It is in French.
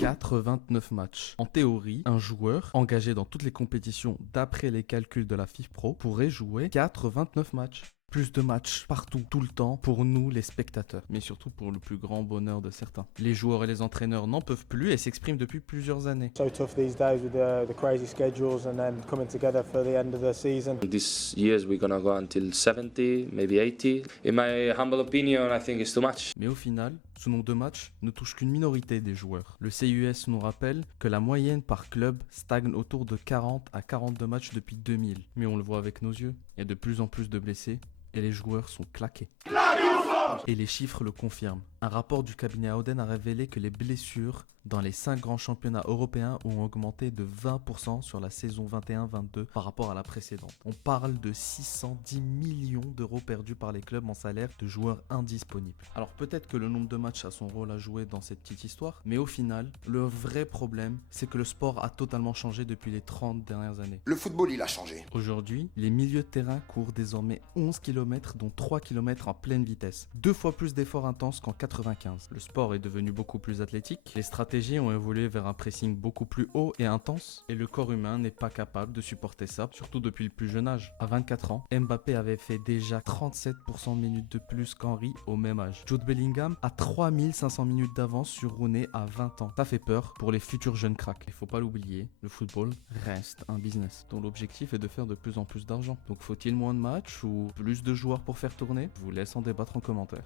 89 matchs. En théorie, un joueur engagé dans toutes les compétitions d'après les calculs de la FIFPro pourrait jouer 89 matchs. Plus de matchs partout, tout le temps, pour nous les spectateurs, mais surtout pour le plus grand bonheur de certains. Les joueurs et les entraîneurs n'en peuvent plus et s'expriment depuis plusieurs années. So tough these days with the crazy schedules and then coming together for the end of the season. This year we're gonna go until 70, maybe 80. In my humble opinion, I think it's too much. Mais au final, ce nombre de matchs ne touche qu'une minorité des joueurs. Le CUS nous rappelle que la moyenne par club stagne autour de 40 à 42 matchs depuis 2000. Mais on le voit avec nos yeux, il y a de plus en plus de blessés et les joueurs sont claqués. Et les chiffres le confirment. Un rapport du cabinet Auden a révélé que les blessures dans les 5 grands championnats européens ont augmenté de 20% sur la saison 21-22 par rapport à la précédente. On parle de 610 millions d'euros perdus par les clubs en salaire de joueurs indisponibles. Alors peut-être que le nombre de matchs a son rôle à jouer dans cette petite histoire, mais au final, le vrai problème, c'est que le sport a totalement changé depuis les 30 dernières années. Le football, il a changé. Aujourd'hui, les milieux de terrain courent désormais 11 km, dont 3 km en pleine vitesse. 2 fois plus d'efforts intenses qu'en 95. Le sport est devenu beaucoup plus athlétique, les stratégies ont évolué vers un pressing beaucoup plus haut et intense, et le corps humain n'est pas capable de supporter ça, surtout depuis le plus jeune âge. À 24 ans, Mbappé avait fait déjà 37% de minutes de plus qu'Henry au même âge. Jude Bellingham a 3500 minutes d'avance sur Rooney à 20 ans. Ça fait peur pour les futurs jeunes cracks. Il faut pas l'oublier, le football reste un business, dont l'objectif est de faire de plus en plus d'argent. Donc faut-il moins de matchs ou plus de joueurs pour faire tourner? Je vous laisse en débattre en commentaire.